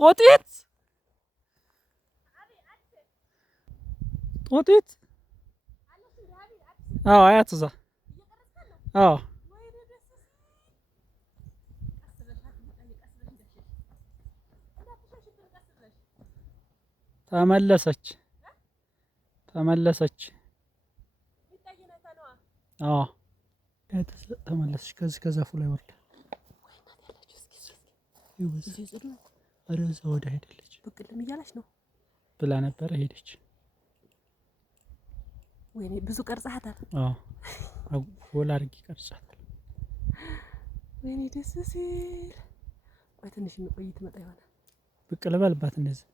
ጦጢት ጦጢት አዎ አያት እዛ አዎ ተመለሰች አዎ ተመለሰች ከዚህ ከዛፉ ላይ ወርዳ ኧረ እዛ ወደ ሄደለች ብቅልም እያለች ነው ብላ ነበረ ሄደች ወይኔ ብዙ ቀርጻታል አዎ ጎላ አድርጌ ቀርጻታል ወይኔ ደስ ሲል ቆይ ትንሽ እንቆይ ትመጣ ይሆናል ብቅ ልበልባት እንደዚህ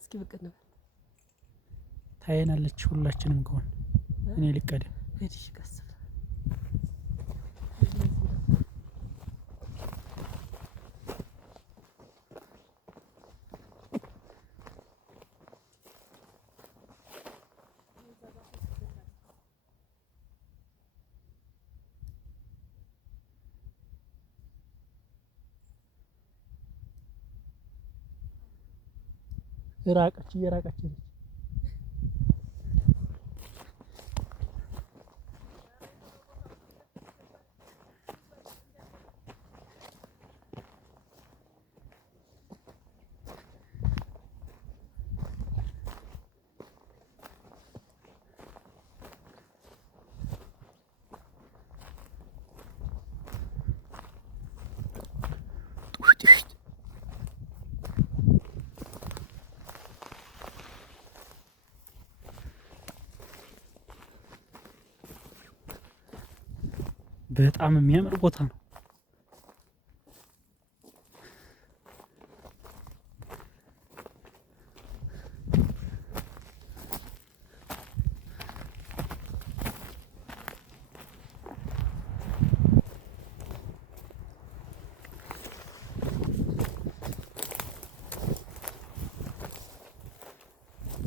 እስኪ ብቅ እንበል ታየናለች ሁላችንም ከሆነ እኔ ልቀደም ሄድሽ ቀስ ራቀች እየራቀች ነች በጣም የሚያምር ቦታ ነው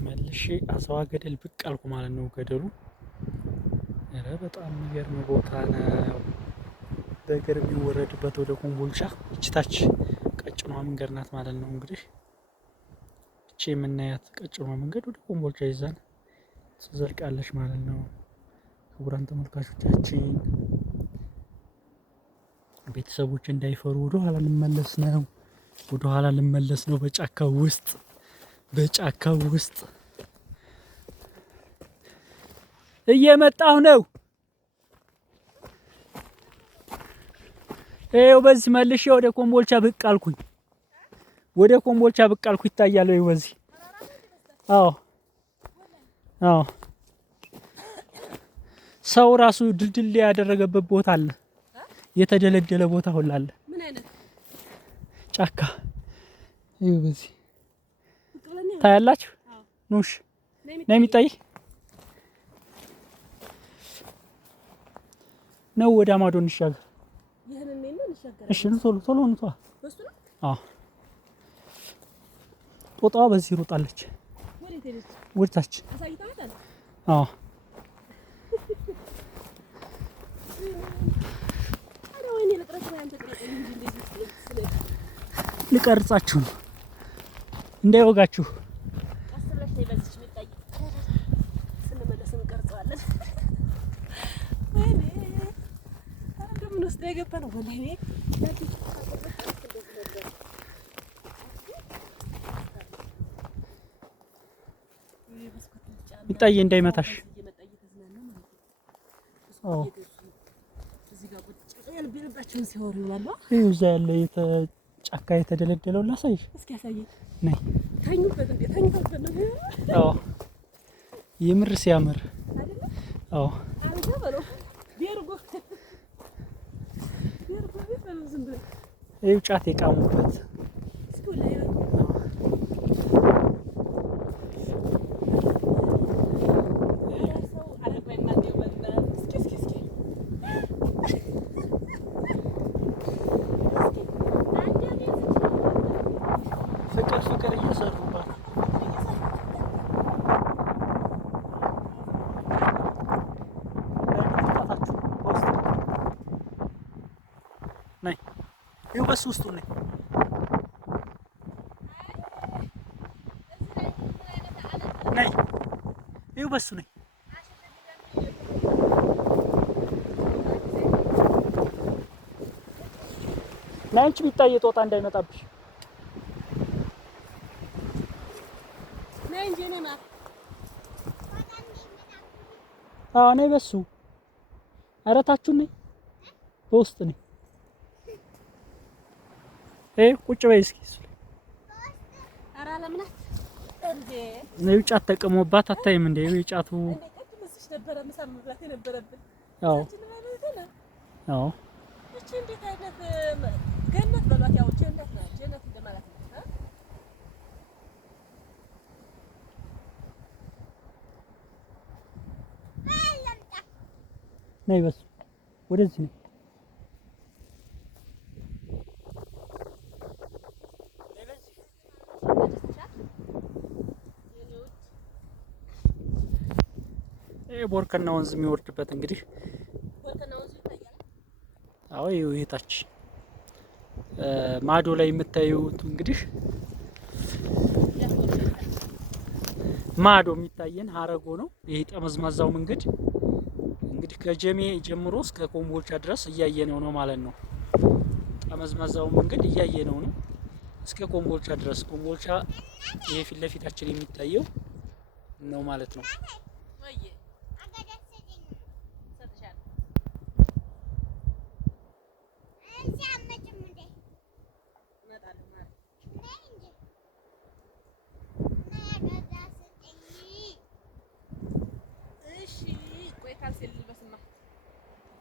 መልሼ አሳዋ ገደል ብቅ አልኩ ማለት ነው ገደሉ ኧረ በጣም የሚገርም ቦታ ነው በእግር የሚወረድበት ወደ ኮምቦልቻ እችታች ቀጭኗ መንገድ ናት ማለት ነው እንግዲህ እቺ የምናያት ቀጭኗ መንገድ ወደ ኮምቦልቻ ይዛን ትዘልቃለች ማለት ነው ክቡራን ተመልካቾቻችን ቤተሰቦች እንዳይፈሩ ወደ ኋላ ልመለስ ነው በጫካው ውስጥ እየመጣሁ ነው ይኸው በዚህ መልሼ ወደ ኮምቦልቻ ብቅ አልኩኝ ይታያል ወይ በዚህ አዎ ሰው ራሱ ድልድል ያደረገበት ቦታ አለ የተደለደለ ቦታ ሁሉ አለ ምን አይነት ጫካ ይኸው በዚህ ታያላችሁ ኑሽ ነይ የሚታይ ነው ወደ ማዶ እንሻገር እሺ ቶሎ እንቷ ጦጣዋ በዚህ ሮጣለች ወደታች ልቀርጻችሁ ነው እንዳይወጋችሁ ይጣይ እንዳይመታሽ እዛ ያለ ጫካ የተደለደለው ላሳይሽ እስኪ ያሳይ ነይ ታኙበት እንዴ ታኙበት ነው የምር ሲያምር አዎ አንተ በለው ቢርጎ ይኸው ጫት የቃሙበት ፍቅር እየሰሩባት ነይ ይኸው በሱ ውስጡ ነይ ይኸው በሱ ነኝ። ናንቺ ቢጣዬ ጦጣ እንዳይመጣብሽ ነይ እንጂ ነይ ማለት አዎ ነይ በሱ ኧረ ታችሁን ነይ በውስጥ ነኝ። ቁጭ በይ እስኪ ኧረ አለምናት እንዴ ነው ጫት ተቀሞባት አታይም እንዴ? ጫቱ ነበረ ምሳ መብላት የነበረብን። አዎ አዎ እቺ እንዴት አይነት ገነት በሏት። ያው ጀነት ነው ጀነት እንደማለት ነው። ነይ በሱ ወደዚህ ነይ። ቦርከና ወንዝ የሚወርድበት እንግዲህ ቦርከና ወንዝ ይታያል። አዎ ይሄታች ማዶ ላይ የምታዩት እንግዲህ ማዶ የሚታየን ሀረጎ ነው። ይሄ ጠመዝማዛው መንገድ እንግዲህ ከጀሜ ጀምሮ እስከ ኮምቦልቻ ድረስ እያየነው ነው ማለት ነው። ጠመዝማዛው መንገድ እያየነው ነው እስከ ኮምቦልቻ ድረስ። ኮምቦልቻ ይሄ ፊት ለፊታችን የሚታየው ነው ማለት ነው።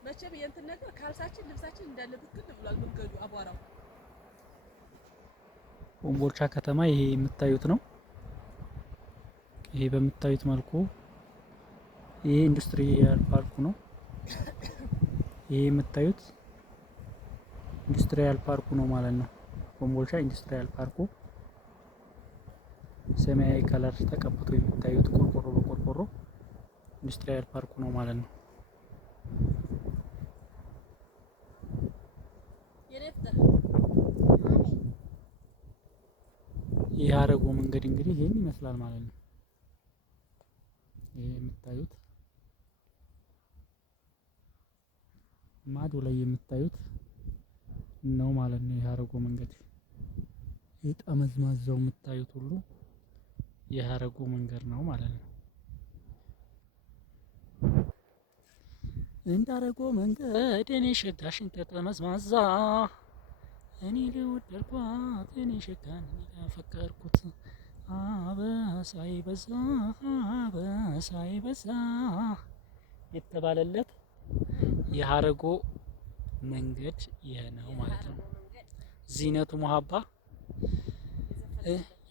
መቼም የእንትን ነገር ካልሳችን ልብሳችን እንዳለ ብክል ብሏል መንገዱ አቧራው። ኮምቦልቻ ከተማ ይሄ የምታዩት ነው። ይሄ በምታዩት መልኩ ይሄ ኢንዱስትሪያል ፓርኩ ነው። ይሄ የምታዩት ኢንዱስትሪያል ፓርኩ ነው ማለት ነው። ኮምቦልቻ ኢንዱስትሪያል ፓርኩ ሰማያዊ ከለር ተቀብቶ የምታዩት ቆርቆሮ በቆርቆሮ ኢንዱስትሪያል ፓርኩ ነው ማለት ነው። የሀረጎ መንገድ እንግዲህ ይሄን ይመስላል ማለት ነው። ይሄ የምታዩት ማዶ ላይ የምታዩት ነው ማለት ነው። የሀረጎ መንገድ የጠመዝማዛው የምታዩት ሁሉ የሀረጎ መንገድ ነው ማለት ነው። እንዳረጎ መንገድ እኔ ሸጋሽን ተጠመዝማዛ እኔ ልወደድኳት እኔ ሸጋን ያፈቀርኩት አበሳይ በዛ አበሳይ በዛ የተባለለት የሀረጎ መንገድ ይሄ ነው ማለት ነው። ዚነቱ ሙሀባ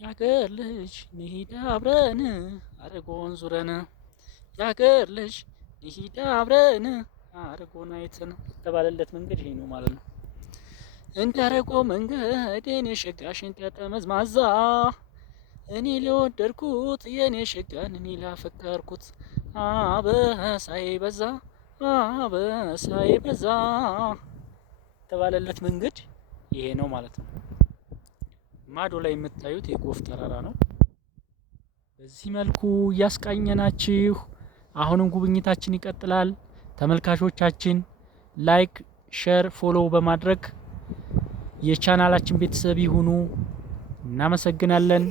ያገር ልጅ እንሂድ አብረን ሀረጎን ዙረን ያገር ልጅ እንሂድ አብረን ሀረጎን አይተን የተባለለት መንገድ ይሄ ነው ማለት ነው። እንዳረጎ መንገድ የኔ ሸጋሽን ተጠመዝማዛ እኔ ለወደድኩት የኔ ሸጋን እኔ ላፈቀርኩት አበሳይ በዛ አበሳይ በዛ የተባለለት መንገድ ይሄ ነው ማለት ነው። ማዶ ላይ የምታዩት የጎፍ ተራራ ነው። በዚህ መልኩ እያስቃኘናችሁ አሁንም ጉብኝታችን ይቀጥላል። ተመልካቾቻችን ላይክ፣ ሼር፣ ፎሎ በማድረግ የቻናላችን ቤተሰብ ይሁኑ። እናመሰግናለን።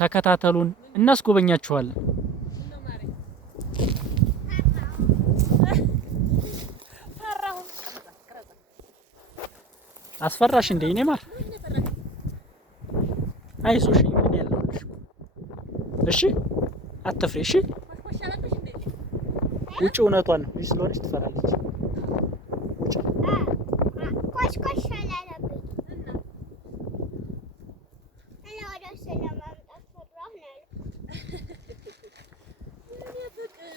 ተከታተሉን፣ እናስጎበኛችኋለን። አስፈራሽ እንዴ? እኔ ማር አይዞሽ እንግዲህ ያለሁልሽ። እሺ አትፍሪ። እሺ ውጭ እውነቷን ነው። እዚህ ስለሆነች ትፈራለች። ውጭ ኮሽኮሽ አላለብኝ እና እኔ ወደ ስለማምጣት ፈራሁ ነው ያለው። እኔ ፍቅር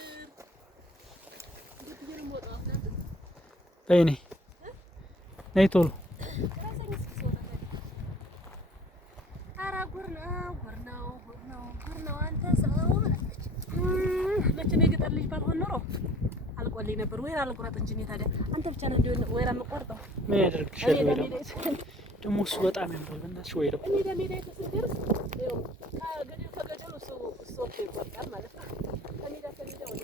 እንዴት ይርሞጣ አፍናት በይኔ ነይ ቶሎ መቼም የገጠር ልጅ ባልሆን ኖሮ አልቆልኝ ነበር። ወይራ አልቆረጥ እንጂ ታዲያ አንተ ብቻ ነው እንደ ወይራ የምቆርጠው። ምን ያደርግልሻል? ደግሞ እሱ በጣም ያምራል። በእናትሽ ወይ ደግሞ ሜዳ ሜዳ የተስደርስ ከገደሉ እሱ ወጥቶ ይቆርጣል ማለት ነው። ከሜዳ ወደ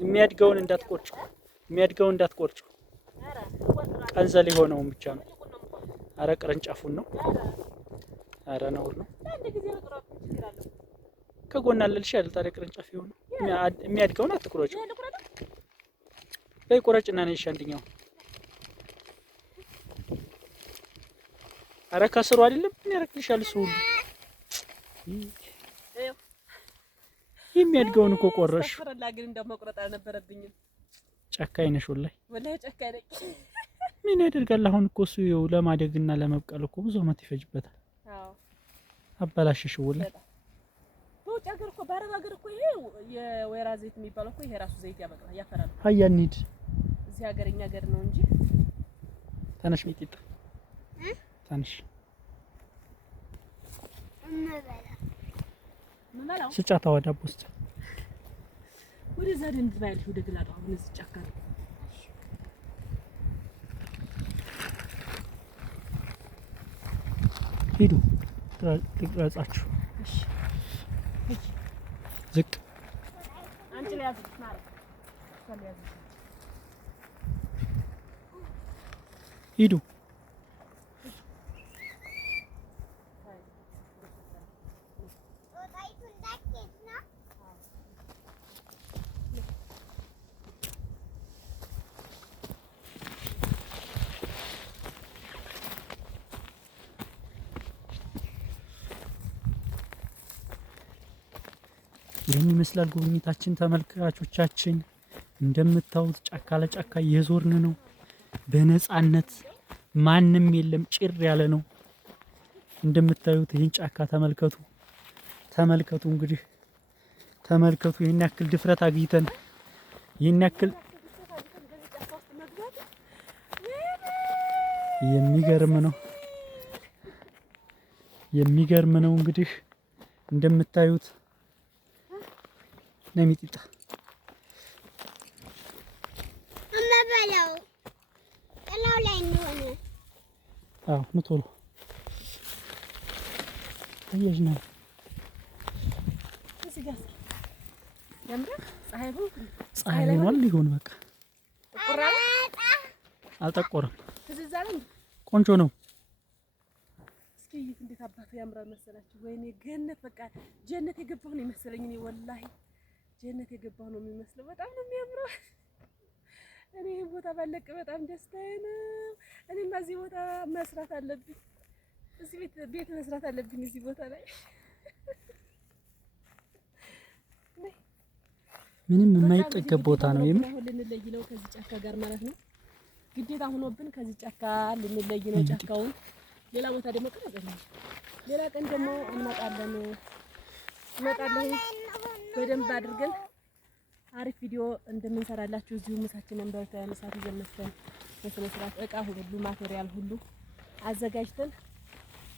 የሚያድገውን እንዳትቆርጪው ቀንዘል የሆነውን ብቻ ነው። አረ ቅርንጫፉን ነው። አረ ነውር ነው። ከጎን አለልሽ አይደል? ታዲያ ቅርንጫፍ የሆነው የሚያድገውን አትቁረጪው። በይ ቁረጭና ነይሽ አንደኛው። አረ ከስሩ አይደለም ምን ያደርግልሻል እሱ ሁሉ። የሚያድገውን እኮ ቆረሽ። ግን እንደው መቁረጥ አልነበረብኝም። ጨካኝ ነሽ ወላሂ ጨካኝ ነኝ። ምን ያደርጋል አሁን እኮ እሱ ይኸው ለማደግና ለመብቀል እኮ ብዙ ዓመት ይፈጅበታል። አበላሽሽ ወላሂ። በውጭ ሀገር እኮ በአረብ ሀገር እኮ ይሄ የወይራ ዘይት የሚባለው እኮ ይሄ ራሱ ዘይት ያበቅላል ያፈራል። ሀያ እንሂድ። እዚህ ሀገር እኛ ሀገር ነው እንጂ። ተነሽ ሚጢጣ ተነሽ። ስጫታ ወደ አቦ ስጫ። ወደዛ ደንድ ባይልሽ ወደ ግላጣ አሁን እዚህ ጫካ ነው። ሂዱ ልቅረጻችሁ። ዝቅ አንቺ ላይ ያዝ ማለት ሂዱ። ይህን ይመስላል ጉብኝታችን ተመልካቾቻችን። እንደምታዩት ጫካ ለጫካ እየዞርን ነው በነፃነት። ማንም የለም፣ ጭር ያለ ነው። እንደምታዩት ይህን ጫካ ተመልከቱ። እንግዲህ ተመልከቱ። ይህን ያክል ድፍረት አግኝተን ይህን ያክል የሚገርም ነው። እንግዲህ እንደምታዩት ነሚጢጣ አማባላው ጥላው ላይ ነው። ቶሎ አየሽ ነው። እዚህ ጋር ያምራ ፀሐይ ሆኗል። ሊሆን በቃ ቆራራ አልጠቆረም። ትዝዛለኝ ቆንጆ ነው። እስኪ እንዴት አባቱ ያምራል መሰላችሁ። ወይኔ ገነት በቃ ጀነት የገባሁ ነው የመሰለኝ። እኔ ወላሂ ጀነት የገባሁ ነው የሚመስለው። በጣም ነው የሚያምረው። እኔ ቦታ ባለቅ በጣም ደስታዬ ነው። እኔማ እዚህ ቦታ መስራት አለብኝ። እዚህ ቤት መስራት አለብኝ እዚህ ቦታ ላይ። ምንም የማይጠገብ ቦታ ነው የምር። አሁን ልንለይ ነው ከዚህ ጫካ ጋር ማለት ነው። ግዴታ ሆኖብን ከዚህ ጫካ ልንለይ ነው ጫካውን። ሌላ ቦታ ደግሞ ቀረበኝ። ሌላ ቀን ደግሞ እንመጣለን በደንብ አድርገን አሪፍ ቪዲዮ እንደምንሰራላችሁ እዚሁ ምሳችንን በልተን እሳት ይዘን መስተን በስነ ስርዓት እቃ ሁሉ ማቴሪያል ሁሉ አዘጋጅተን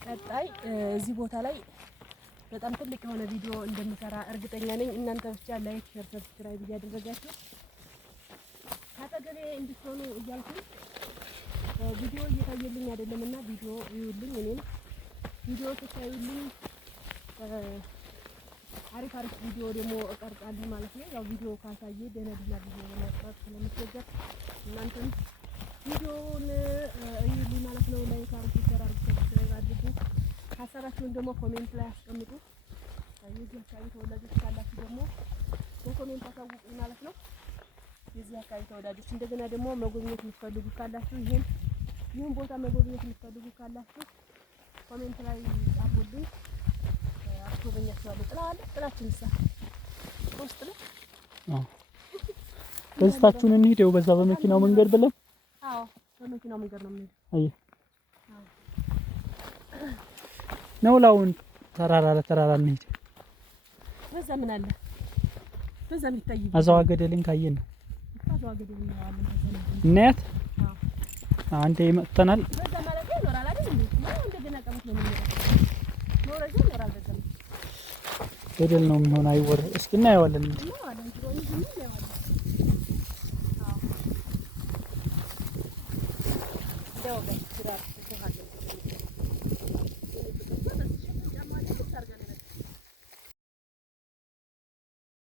ቀጣይ እዚህ ቦታ ላይ በጣም ትልቅ የሆነ ቪዲዮ እንደምሰራ እርግጠኛ ነኝ። እናንተ ብቻ ላይክ፣ ሼር፣ ሰብስክራይብ እያደረጋችሁ ካጠገቤ እንድትሆኑ እያልኩኝ ቪዲዮ እየታየልኝ አይደለምና ቪዲዮ ይዩልኝ። እኔም ቪዲዮ ስታዩልኝ አሪፍ ቪዲዮ ደግሞ እቀርጻለሁ ማለት ነው። ያው ቪዲዮ ካሳየ ደህና ቪዲዮ ለመቅረጽ ስለምትቸገር እናንተም ቪዲዮውን እዩልኝ ማለት ነው። ላይክ አድርጉ፣ ሼር አድርጉ፣ ሰብስክራይብ አድርጉ። ሀሳባችሁን ደግሞ ኮሜንት ላይ አስቀምጡ። የዚህ አካባቢ ተወላጆች ካላችሁ ደግሞ በኮሜንት አሳውቁኝ ማለት ነው። የዚህ አካባቢ ተወላጆች እንደገና ደግሞ መጎብኘት የምትፈልጉ ካላችሁ ይህን ቦታ መጎብኘት የምትፈልጉ ካላችሁ ኮሜንት ላይ ጻፉልኝ። አስጎበኛችኋለሁ። ጥላችን ውስጥ ነው። ገዝታችሁን እንሂደው በዛ በመኪናው መንገድ ብለን። በመኪናው መንገድ ነው የምንሄደው። ነውላውን ተራራ ለተራራ እንሂድ። በዛ ምን አለ? በዛ የሚታይ አዛዋ ገደልን ካየን ነው። አዛዋ ገደልን ነው እናያት። አንዴ መጥተናል። በዛ ማለት ይኖራል አይደል? እንደገና ቀመት ነው የምንሄደው። ኖረሽ ይኖራል በዛ ገደል ነው የሚሆን አይወር። እስኪ እናየዋለን። ወጋች ይችላል